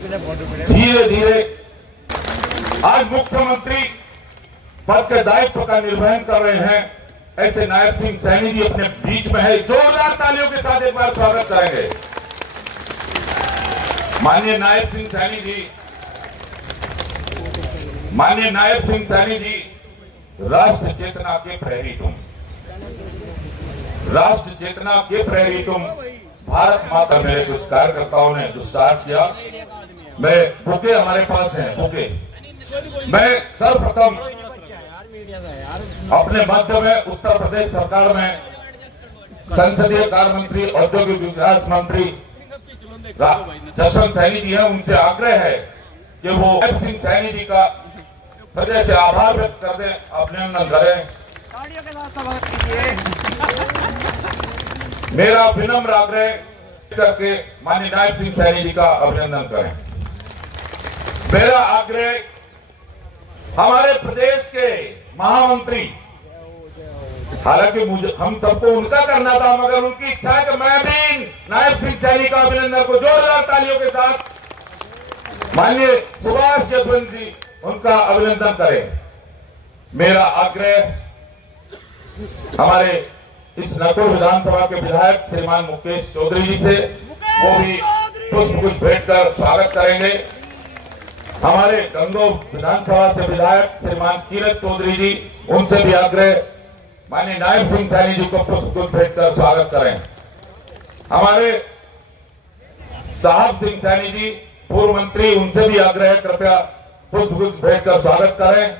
धीरे धीरे आज मुख्यमंत्री पद के दायित्व का निर्वहन कर रहे हैं, ऐसे नायब सिंह सैनी जी अपने बीच में है। जोरदार तालियों के साथ एक बार स्वागत करेंगे। माननीय नायब सिंह सैनी जी, माननीय नायब सिंह सैनी जी, राष्ट्र चेतना के प्रहरी तुम, राष्ट्र चेतना के प्रहरी तुम। भारत माता, मेरे कुछ कार्यकर्ताओं ने दुस्साहस किया, मैं बुके हमारे पास हैं, बुके। मैं सर्वप्रथम अपने मध्य में उत्तर प्रदेश सरकार में संसदीय कार्य मंत्री, औद्योगिक विकास मंत्री जसवंत सैनी जी हैं, उनसे आग्रह है कि वो नायब सिंह सैनी जी का हृदय से आभार व्यक्त कर दें, अभिनंदन करें। मेरा विनम्र आग्रह करके माननीय नायब सिंह सैनी जी का अभिनंदन करें। मेरा आग्रह हमारे प्रदेश के महामंत्री, हालांकि मुझे हम सबको उनका करना था, मगर उनकी इच्छा है कि मैं भी नायब सिंह सैनी का अभिनंदन को जोरदार तालियों के साथ माननीय सुभाष यदुवंशी जी उनका अभिनंदन करें। मेरा आग्रह हमारे इस नकुल विधानसभा के विधायक श्रीमान मुकेश चौधरी जी से, वो भी पुष्पगुच्छ भेंट कर स्वागत करेंगे। हमारे गंगोह विधानसभा से विधायक श्रीमान कीरत चौधरी जी, उनसे भी आग्रह माननीय नायब सिंह सैनी जी को पुष्पगुच्छ भेंट कर स्वागत करें। हमारे साहब सिंह सैनी जी पूर्व मंत्री, उनसे भी आग्रह कृपया पुष्पगुच्छ भेंट कर स्वागत करें।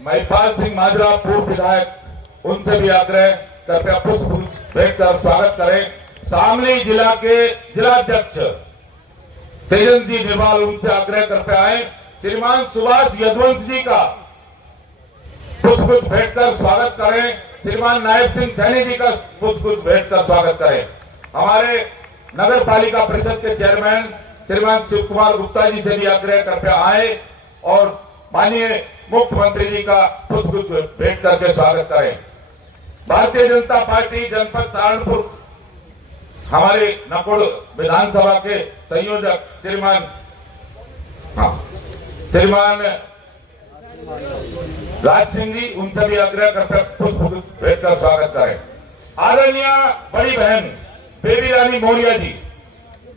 महिपाल सिंह माजरा पूर्व विधायक, उनसे भी आग्रह कृपया पुष्पगुच्छ भेंट कर स्वागत करें। शामली जिला के जिलाध्यक्ष तेजन जी निर्वाल, उनसे आग्रह कृपया आए। श्रीमान सुभाष यदुवंशी जी का पुष्पगुच्छ भेंट कर स्वागत करें। श्रीमान नायब सिंह सैनी जी का पुष्पगुच्छ भेंट कर स्वागत करें। हमारे नगर पालिका परिषद के चेयरमैन श्रीमान शिव कुमार गुप्ता जी से भी आग्रह कृपया आए और माननीय मुख्यमंत्री जी का पुष्पगुच्छ भेंट करके स्वागत करें। भारतीय जनता पार्टी जनपद सहारनपुर, हमारे नकुल विधानसभा के संयोजक श्रीमान राज सिंह जी, उनसे भी आग्रह कृपया पुष्पगुच्छ भेंट कर स्वागत करें। आदरणीय बड़ी बहन बेबी रानी मौर्य जी,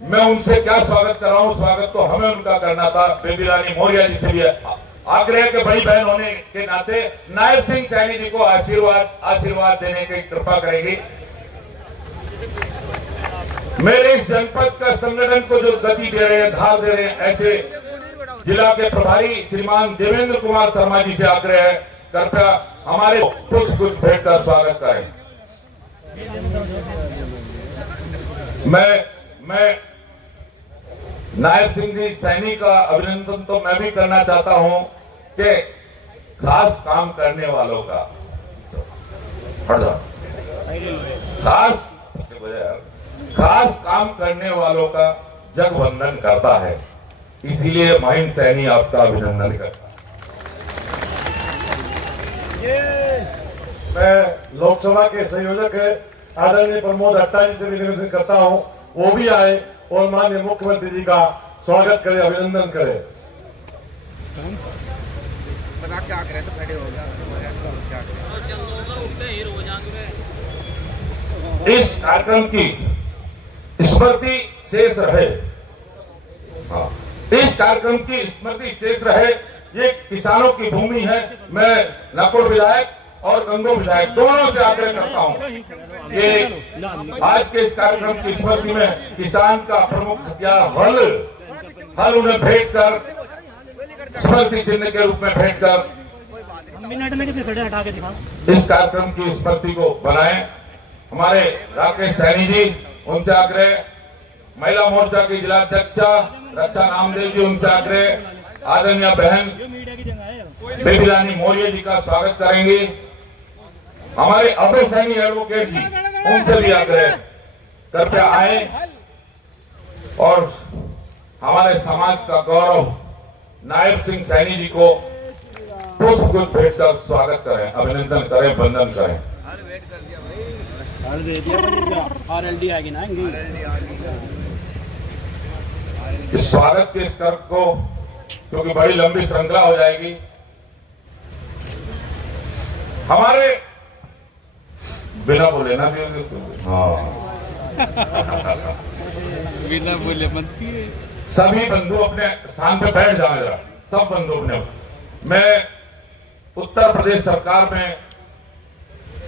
मैं उनसे क्या स्वागत कर रहा हूं, स्वागत तो हमें उनका करना था। बेबी रानी मौर्य जी से भी आग्रह के बड़ी बहन होने के नाते नायब सिंह सैनी जी को आशीर्वाद देने की कृपा करेंगी। मेरे इस जनपद का संगठन को जो गति दे रहे हैं, धार दे रहे हैं, ऐसे जिला के प्रभारी श्रीमान देवेंद्र कुमार शर्मा जी से आग्रह है, कृपया हमारे पुष्पगुच्छ भेंट कर स्वागत करें। मैं नायब सिंह जी सैनी का अभिनंदन तो मैं भी करना चाहता हूं कि खास काम करने वालों का, खास काम करने वालों का जग वंदन करता है, इसीलिए महेंद्र सैनी आपका अभिनंदन करता है। मैं लोकसभा के संयोजक है आदरणीय प्रमोद अट्टा जी से भी निवेदन करता हूं, वो भी आए और माननीय मुख्यमंत्री जी का स्वागत करें, अभिनंदन करें। इस कार्यक्रम की स्मृति शेष रहे, इस कार्यक्रम की स्मृति शेष रहे। ये किसानों की भूमि है। मैं नकुल विधायक और गंगोह विधायक दोनों से आग्रह करता हूं कि आज के इस कार्यक्रम की स्मृति में किसान का प्रमुख हथियार हल उन्हें भेंट कर, स्मृति चिन्ह के रूप में भेंट कर इस कार्यक्रम की स्मृति को बनाएं। हमारे राकेश सैनी जी, उनसे आग्रह। महिला मोर्चा की जिलाध्यक्षा रक्षा नामदेव जी, उनसे आग्रह। आदरणीय बहन बेबी रानी मौर्य जी का स्वागत करेंगे। हमारे अभय सैनी एडवोकेट जी, उनसे भी आग्रह कृपया आए और हमारे समाज का गौरव नायब सिंह सैनी जी को पुष्पगुच्छ भेंट कर स्वागत करें, अभिनंदन करें, वंदन करें। RLD आ गई ना, इस स्वागत के इस कर्म को, क्योंकि बड़ी लंबी श्रृंखला हो जाएगी, हमारे बिना बोले ना बिना बोले बनती है। सभी बंधु अपने स्थान पे बैठ जाओ जरा, सब बंधु अपने। मैं उत्तर प्रदेश सरकार में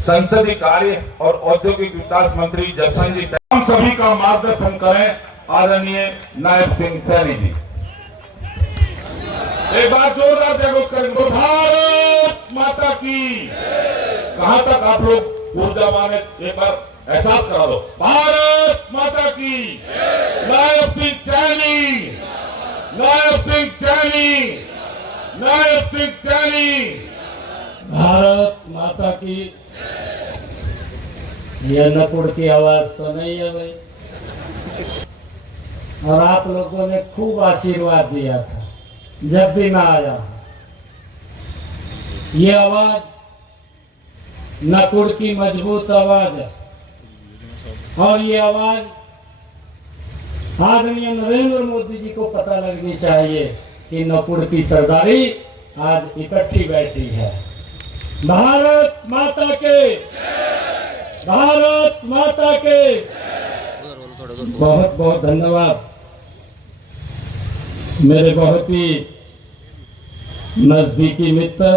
संसदीय कार्य और औद्योगिक विकास मंत्री जसवंत जी, हम सभी का मार्गदर्शन करें आदरणीय नायब सिंह सैनी जी। एक बार जोरदार जय घोष करेंगे, भारत माता की। कहां तक आप लोग ऊर्जावान है, एक बार एहसास करा दो, भारत माता की। नायब सिंह सैनी, नायब सिंह सैनी, नायब सिंह सैनी। भारत माता की। यह नकुड़ की आवाज तो नहीं है भाई। और आप लोगों ने खूब आशीर्वाद दिया था जब भी मैं आया हूं। ये आवाज नकुड़ की मजबूत आवाज है और ये आवाज आदरणीय नरेंद्र मोदी जी को पता लगनी चाहिए कि नकुड़ की सरदारी आज इकट्ठी बैठी है। भारत माता के, भारत माता के। बहुत बहुत धन्यवाद मेरे बहुत ही नजदीकी मित्र,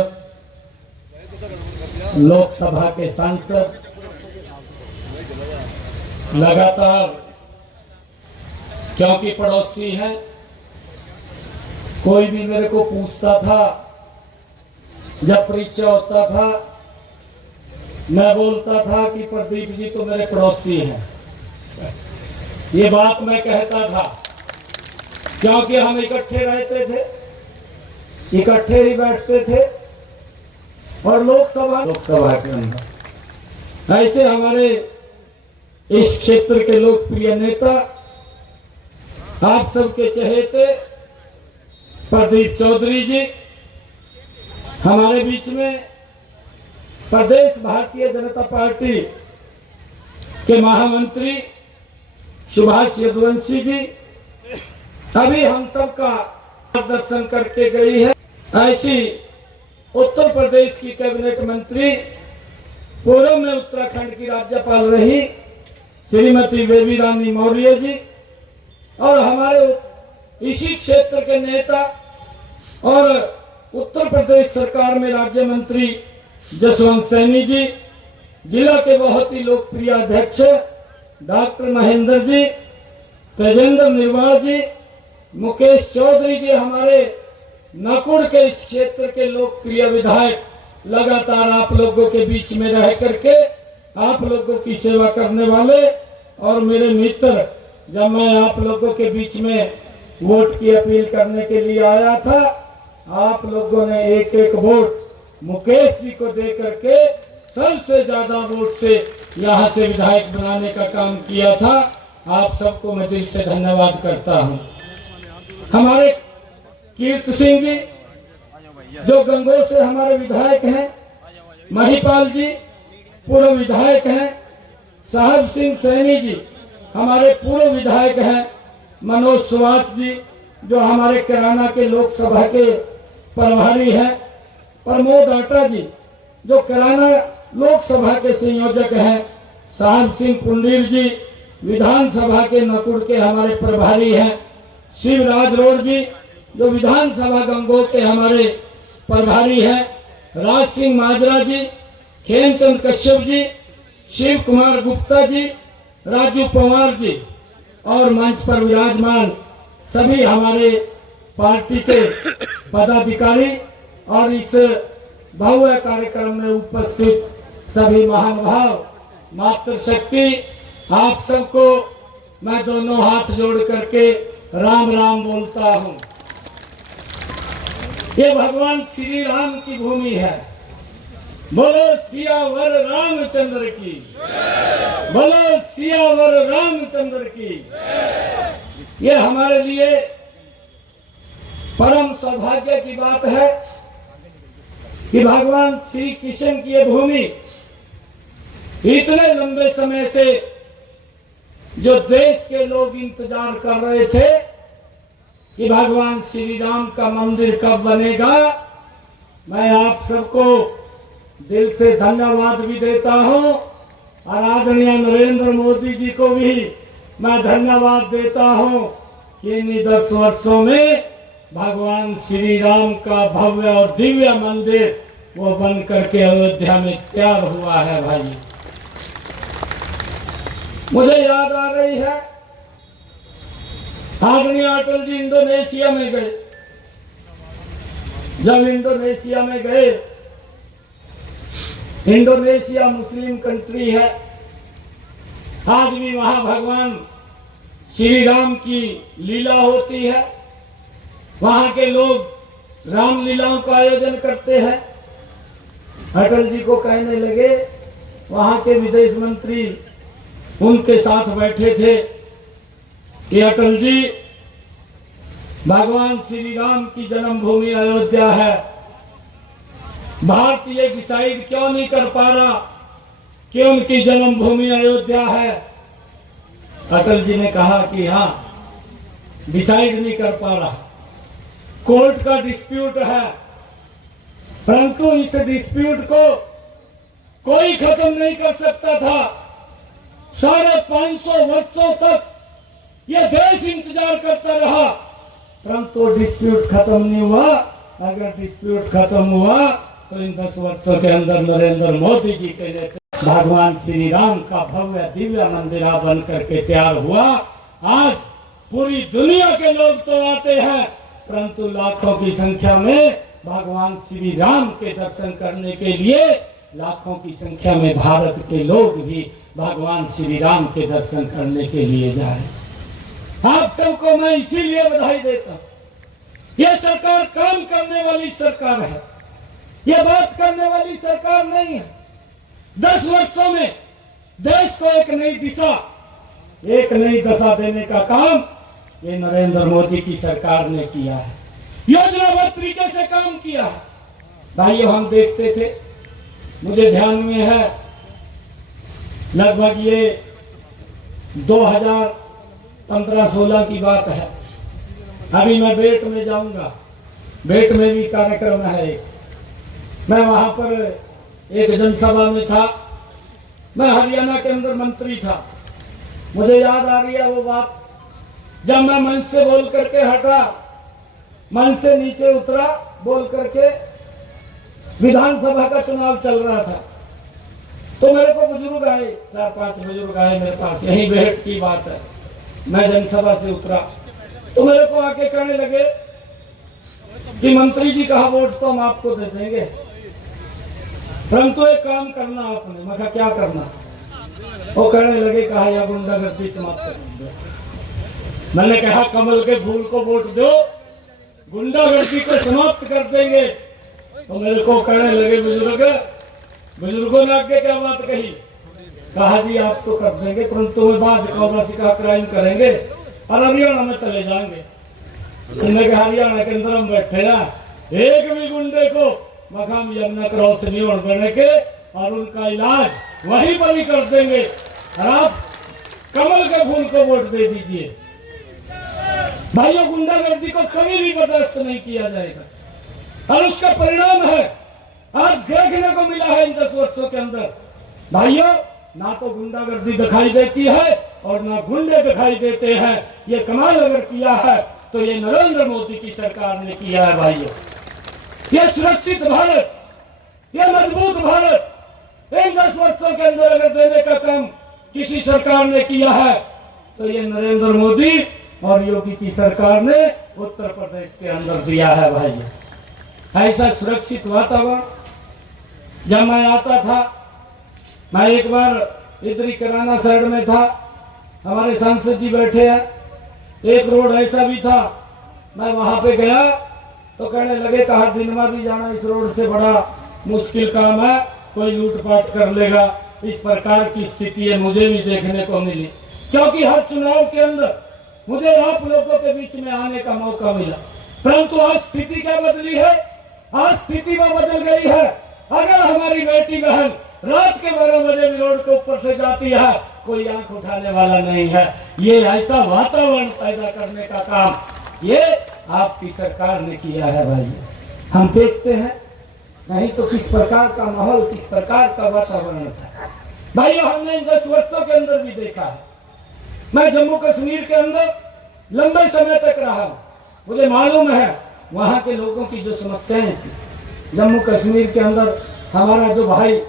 लोकसभा के सांसद, लगातार क्योंकि पड़ोसी हैं, कोई भी मेरे को पूछता था, जब परिचय होता था मैं बोलता था कि प्रदीप जी तो मेरे पड़ोसी हैं। ये बात मैं कहता था क्योंकि हम इकट्ठे रहते थे, इकट्ठे ही बैठते थे और लोकसभा के अंदर ऐसे हमारे इस क्षेत्र के लोकप्रिय नेता, आप सबके चहेते प्रदीप चौधरी जी हमारे बीच में, प्रदेश भारतीय जनता पार्टी के महामंत्री सुभाष यदुवंशी जी अभी हम सब का मार्गदर्शन करके गई है। ऐसी उत्तर प्रदेश की कैबिनेट मंत्री, पूर्व में उत्तराखंड की राज्यपाल रही श्रीमती बेबी रानी मौर्य जी, और हमारे इसी क्षेत्र के नेता और उत्तर प्रदेश सरकार में राज्य मंत्री जसवंत सैनी जी, जिला के बहुत ही लोकप्रिय अध्यक्ष डॉक्टर महेंद्र जी, तेजेंद्र निर्वाल जी, मुकेश चौधरी जी, हमारे नकुड़ के इस क्षेत्र के लोकप्रिय विधायक, लगातार आप लोगों के बीच में रह करके आप लोगों की सेवा करने वाले और मेरे मित्र। जब मैं आप लोगों के बीच में वोट की अपील करने के लिए आया था, आप लोगों ने एक एक वोट मुकेश जी को दे करके सबसे ज्यादा वोट से यहाँ से विधायक बनाने का काम किया था। आप सबको मैं दिल से धन्यवाद करता हूँ। हमारे कीर्त सिंह जी जो गंगोह से हमारे विधायक हैं, महिपाल जी पूर्व विधायक हैं, साहब सिंह सैनी जी हमारे पूर्व विधायक हैं, मनोज सुवाच जी जो हमारे कैराना के लोकसभा के प्रभारी हैं, प्रमोद आटा जी जो कैराना लोकसभा के संयोजक हैं, साहब सिंह पुंडीर जी विधानसभा के नकुड़ के हमारे प्रभारी हैं, शिवराज रोड जी जो विधानसभा गंगोह के हमारे प्रभारी हैं, राज सिंह माजरा जी, खेमचंद कश्यप जी, शिव कुमार गुप्ता जी, राजू पवार जी और मंच पर विराजमान सभी हमारे पार्टी के पदाधिकारी और इस भव्य कार्यक्रम में उपस्थित सभी महानुभाव, मातृशक्ति, आप सबको मैं दोनों हाथ जोड़ करके राम राम बोलता हूँ। ये भगवान श्री राम की भूमि है। बोलो सियावर रामचंद्र की, बोलो सियावर रामचंद्र की। ये हमारे लिए परम सौभाग्य की बात है कि भगवान श्री कृष्ण की ये भूमि इतने लंबे समय से जो देश के लोग इंतजार कर रहे थे, कि भगवान श्री राम का मंदिर कब बनेगा। मैं आप सबको दिल से धन्यवाद भी देता हूं और आदरणीय नरेंद्र मोदी जी को भी मैं धन्यवाद देता हूं कि इन 10 वर्षों में भगवान श्री राम का भव्य और दिव्य मंदिर वो बन करके अयोध्या में तैयार हुआ है। भाई मुझे याद आ रही है, आदरणीय अटल जी इंडोनेशिया में गए। जब इंडोनेशिया में गए, इंडोनेशिया मुस्लिम कंट्री है, आज भी वहां भगवान श्री राम की लीला होती है। वहां के लोग राम लीलाओं का आयोजन करते हैं। अटल जी को कहने लगे, वहां के विदेश मंत्री उनके साथ बैठे थे कि अटल जी, भगवान श्री राम की जन्मभूमि अयोध्या है, भारत ये डिसाइड क्यों नहीं कर पा रहा कि उनकी जन्मभूमि अयोध्या है। अटल जी ने कहा कि हाँ, डिसाइड नहीं कर पा रहा, कोर्ट का डिस्प्यूट है, परंतु इस डिस्प्यूट को कोई खत्म नहीं कर सकता था। 550 वर्षों तक यह देश इंतजार करता रहा, परंतु डिस्प्यूट खत्म नहीं हुआ। अगर डिस्प्यूट खत्म हुआ तो इन 10 वर्षों के अंदर नरेंद्र मोदी जी के नेतृत्व भगवान श्री राम का भव्य दिव्य मंदिर बन करके तैयार हुआ। आज पूरी दुनिया के लोग तो आते हैं, परंतु लाखों की संख्या में भगवान श्री राम के दर्शन करने के लिए लाखों की संख्या में भारत के लोग भी भगवान श्री राम के दर्शन करने के लिए जाए। आप सबको मैं इसीलिए बधाई देता हूं। यह सरकार काम करने वाली सरकार है, यह बात करने वाली सरकार नहीं है। 10 वर्षों में देश को एक नई दिशा, एक नई दशा देने का काम ये नरेंद्र मोदी की सरकार ने किया है। योजनाबद्ध तरीके से काम किया है। भाइयों, हम देखते थे, मुझे ध्यान में है, लगभग ये 2015-16 की बात है। अभी मैं बेट में जाऊंगा, बेट में भी कार्यक्रम है एक। मैं वहां पर एक जनसभा में था। मैं हरियाणा के अंदर मंत्री था। मुझे याद आ रही है वो बात, जब मैं मंच से बोल करके हटा, मंच से नीचे उतरा, बोल करके विधानसभा का चुनाव चल रहा था, तो मेरे को बुजुर्ग आए, 4-5 बुजुर्ग आए मेरे पास, यही बेहट की बात है। मैं जनसभा से उतरा तो मेरे को आके कहने लगे कि मंत्री जी कहा वोट तो हम आपको दे देंगे, परंतु एक काम करना आपने। मैं कहा क्या करना? वो कहने लगे, कहा यह गुंडागर्दी समाप्त कर दो। मैंने कहा कमल के फूल को वोट दो, गुंडागर्दी को समाप्त कर देंगे। तो मेरे को कहने लगे बुजुर्गों ने आगे क्या बात कही? कहा जी आप तो कर देंगे, परंतु मैं बाद कौरासी का क्राइम करेंगे और हरियाणा में चले जाएंगे। हरियाणा के अंदर हम बैठे ना, एक भी गुंडे को मकाम यमुना क्रॉस नहीं होने देने के और उनका इलाज वहीं पर ही कर देंगे, और आप कमल के फूल को वोट दे दीजिए। भाइयों, गुंडागर्दी को कभी भी बर्दाश्त नहीं किया जाएगा और उसका परिणाम है आज देखने को मिला है इन 10 वर्षों के अंदर। भाइयों, ना तो गुंडागर्दी दिखाई देती है और ना गुंडे दिखाई देते हैं। ये कमाल अगर किया है तो ये नरेंद्र मोदी की सरकार ने किया है। भाइयों, ये सुरक्षित भारत, ये मजबूत भारत इन 10 वर्षों के अंदर अगर देने का काम किसी सरकार ने किया है तो ये नरेंद्र मोदी और योगी की सरकार ने उत्तर प्रदेश के अंदर दिया है। भाइयों, ऐसा सुरक्षित वातावरण जब मैं आता था, मैं एक बार इधर ही किराना साइड में था, हमारे सांसद जी बैठे हैं, एक रोड ऐसा भी था, मैं वहां पे गया तो कहने लगे, कहा दिन में भी जाना इस रोड से बड़ा मुश्किल काम है, कोई लूटपाट कर लेगा। इस प्रकार की स्थिति है मुझे भी देखने को मिली, क्योंकि हर चुनाव के अंदर मुझे आप लोगों के बीच में आने का मौका मिला, परंतु आज स्थिति क्या बदली है? आज स्थिति वो बदल गई है। अगर हमारी बेटी बहन रात के 12 बजे भी रोड के ऊपर से जाती है, कोई आंख उठाने वाला नहीं है। ये ऐसा वातावरण पैदा करने का काम ये आपकी सरकार ने किया है भाई। हम देखते हैं नहीं तो किस प्रकार का माहौल, किस प्रकार का वातावरण था भाई। हमने इन 10 वर्षों के अंदर भी देखा है। मैं जम्मू कश्मीर के अंदर लंबे समय तक रहा हूं, मुझे मालूम है वहां के लोगों की जो समस्याएं थी। जम्मू कश्मीर के अंदर हमारा जो भाई,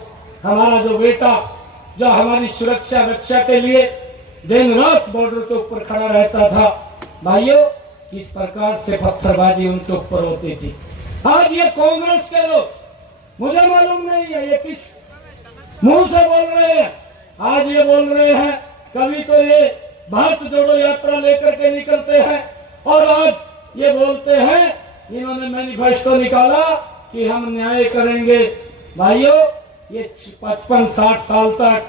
हमारा जो बेटा, जो हमारी सुरक्षा रक्षा के लिए दिन रात बॉर्डर के ऊपर खड़ा रहता था भाइयों, किस प्रकार से पत्थरबाजी उनके ऊपर होती थी। आज ये कांग्रेस के लोग, मुझे मालूम नहीं है ये किस मुंह से बोल रहे हैं। आज ये बोल रहे हैं, कभी तो ये भारत जोड़ो यात्रा लेकर के निकलते हैं और आज ये बोलते हैं, इन्होंने मैनिफेस्टो निकाला कि हम न्याय करेंगे। भाइयों, ये 55-60 साल तक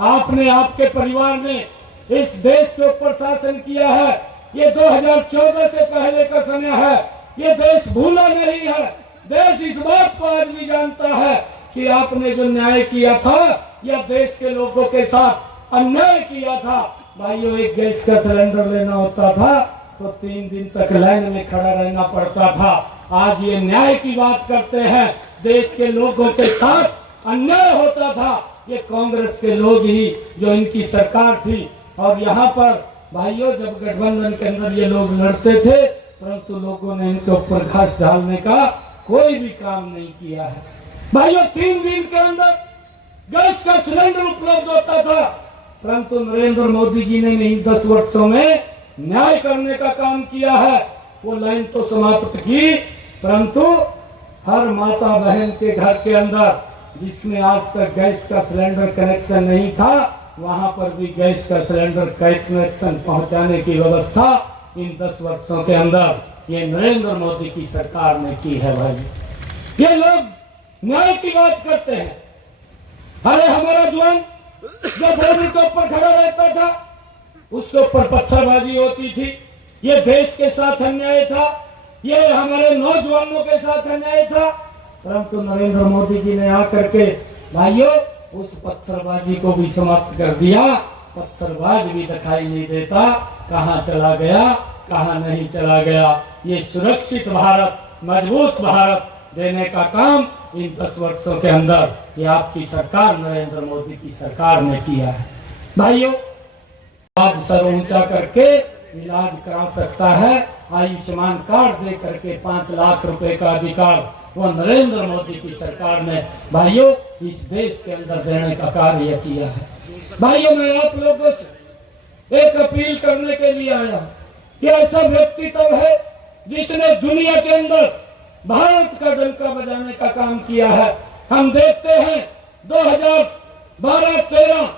आपने, आपके परिवार ने इस देश के ऊपर शासन किया है। ये 2014 से पहले का समय है। ये देश भूला नहीं है। देश इस बात को आज भी जानता है कि आपने जो न्याय किया था या देश के लोगों के साथ अन्याय किया था। भाइयों, एक गैस का सिलेंडर लेना होता था तो 3 दिन तक लाइन में खड़ा रहना पड़ता था। आज ये न्याय की बात करते हैं। देश के लोगों के साथ अन्याय होता था, ये कांग्रेस के लोग ही, जो इनकी सरकार थी। और यहाँ पर भाइयों, जब गठबंधन के अंदर ये लोग लड़ते थे, परंतु लोगों ने इनके ऊपर घास डालने का कोई भी काम नहीं किया है। भाइयों, 3 दिन के अंदर गैस का सिलेंडर उपलब्ध होता था, परंतु नरेंद्र मोदी जी ने इन 10 वर्षों में न्याय करने का काम किया है। वो लाइन तो समाप्त की, परंतु हर माता बहन के घर के अंदर जिसमें आज तक गैस का सिलेंडर कनेक्शन नहीं था, वहां पर भी गैस का सिलेंडर कनेक्शन पहुंचाने की व्यवस्था इन 10 वर्षों के अंदर ये नरेंद्र मोदी की सरकार ने की है भाई। ये लोग न्याय की बात करते हैं। अरे हमारा जवान जब बॉर्डर के ऊपर खड़ा रहता था, उसके ऊपर पत्थरबाजी होती थी। ये देश के साथ अन्याय था, ये हमारे नौजवानों के साथ अन्याय था। परंतु नरेंद्र मोदी जी ने आकर के भाइयों उस पत्थरबाजी को भी समाप्त कर दिया। पत्थरबाज भी दिखाई नहीं देता, कहाँ चला गया, कहाँ नहीं चला गया। ये सुरक्षित भारत, मजबूत भारत देने का काम इन 10 वर्षों के अंदर ये आपकी सरकार, नरेंद्र मोदी की सरकार ने किया है। भाइयों, आज सर ऊंचा करके इलाज करा सकता है, आयुष्मान कार्ड दे करके 5 लाख रुपए का अधिकार वो नरेंद्र मोदी की सरकार ने भाइयों इस देश के अंदर देने का कार्य किया है। भाइयों, मैं आप लोगों से एक अपील करने के लिए आया हूं कि ऐसा व्यक्तित्व है जिसने दुनिया के अंदर भारत का डंका बजाने का काम किया है। हम देखते हैं 2012-13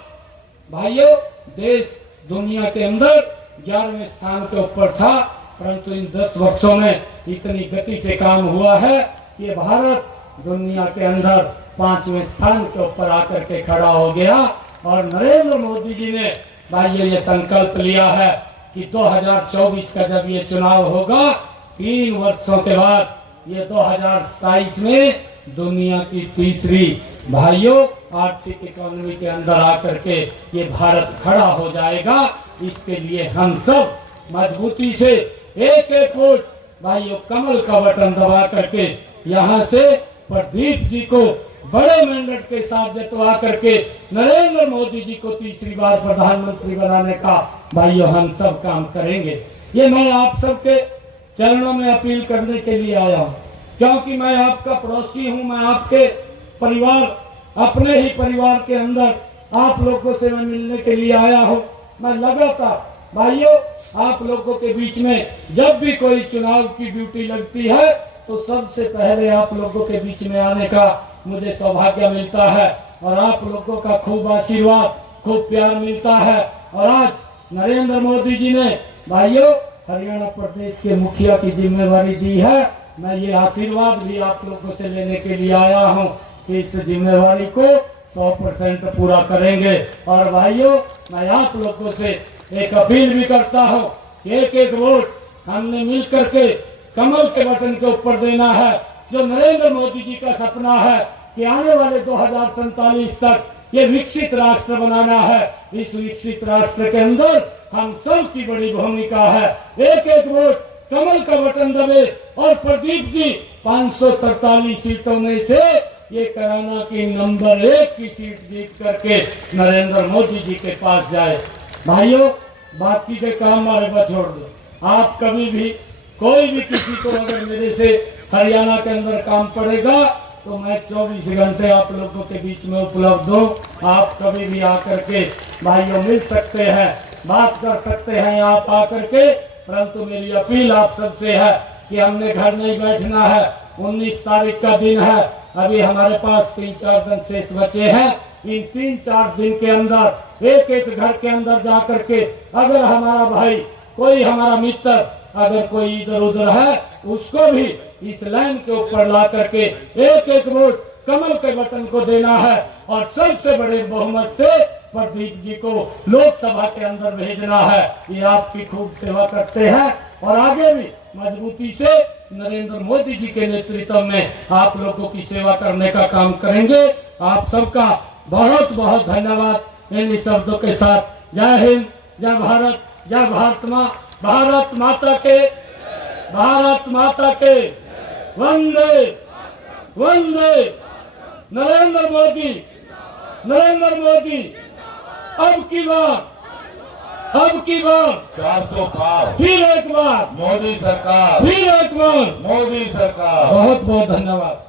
भाइयों देश दुनिया के अंदर 11वें स्थान के ऊपर था, परंतु इन 10 वर्षों में इतनी गति से काम हुआ है कि भारत दुनिया के अंदर 5वें स्थान के ऊपर आकर के खड़ा हो गया। और नरेंद्र मोदी जी ने भाइयों ये संकल्प लिया है कि 2024 का जब ये चुनाव होगा, 3 वर्षों के बाद ये 2027 में दुनिया की तीसरी भाइयों आर्थिक इकोनॉमी के अंदर आकर के ये भारत खड़ा हो जाएगा। इसके लिए हम सब मजबूती से एक वोट भाइयों कमल का बटन दबा करके यहाँ से प्रदीप जी को बड़े मैंडेट के साथ जितवा करके नरेंद्र मोदी जी को तीसरी बार प्रधानमंत्री बनाने का भाइयों हम सब काम करेंगे। ये मैं आप सबके चरणों में अपील करने के लिए आया हूँ, क्योंकि मैं आपका पड़ोसी हूँ। मैं आपके परिवार, अपने ही परिवार के अंदर आप लोगों से मैं मिलने के लिए आया हूँ। मैं लगातार भाइयों आप लोगों के बीच में जब भी कोई चुनाव की ड्यूटी लगती है तो सबसे पहले आप लोगों के बीच में आने का मुझे सौभाग्य मिलता है और आप लोगों का खूब आशीर्वाद, खूब प्यार मिलता है। और आज नरेंद्र मोदी जी ने भाइयों हरियाणा प्रदेश के मुखिया की जिम्मेवारी दी है। मैं ये आशीर्वाद भी आप लोगों से लेने के लिए आया हूँ कि इस जिम्मेवारी को 100% पूरा करेंगे। और भाइयों मैं आप लोगों से एक अपील भी करता हूँ कि एक वोट हमने मिल करके कमल के बटन के ऊपर देना है। जो नरेंद्र मोदी जी का सपना है कि आने वाले 2047 तक ये विकसित राष्ट्र बनाना है, इस विकसित राष्ट्र के अंदर हम सब की बड़ी भूमिका है। एक वोट कमल का बटन दबे और प्रदीप जी 543 सीटों में से ये कराना की नंबर 1 की सीट जीत करके नरेंद्र मोदी जी के पास जाए। भाइयों, बाकी के काम हमारे पास छोड़ दो। आप कभी भी कोई भी किसी को अगर मेरे से हरियाणा के अंदर काम पड़ेगा तो मैं 24 घंटे आप लोगों के बीच में उपलब्ध हूँ। आप कभी भी आकर के भाइयों मिल सकते हैं, बात कर सकते हैं आप आकर के। परंतु मेरी अपील आप सबसे है कि हमने घर नहीं बैठना है। 19 तारीख का दिन है, अभी हमारे पास 3-4 दिन शेष बचे हैं। इन 3-4 दिन के अंदर एक एक घर के अंदर जा करके अगर हमारा भाई, कोई हमारा मित्र अगर कोई इधर उधर है, उसको भी इस लाइन के ऊपर ला करके एक एक वोट कमल के बटन को देना है और सबसे बड़े बहुमत से प्रदीप जी को लोकसभा के अंदर भेजना है। ये आपकी खूब सेवा करते हैं और आगे भी मजबूती से नरेंद्र मोदी जी के नेतृत्व में आप लोगों की सेवा करने का काम करेंगे। आप सबका बहुत बहुत धन्यवाद। इन शब्दों के साथ जय हिंद, जय भारत, जय भारत माता के, भारत माता के, वंदे वंदे। नरेंद्र मोदी, नरेंद्र मोदी, अब की बार 400 पार, फिर एक बार मोदी सरकार, फिर एक बार। मोदी सरकार। बहुत बहुत धन्यवाद।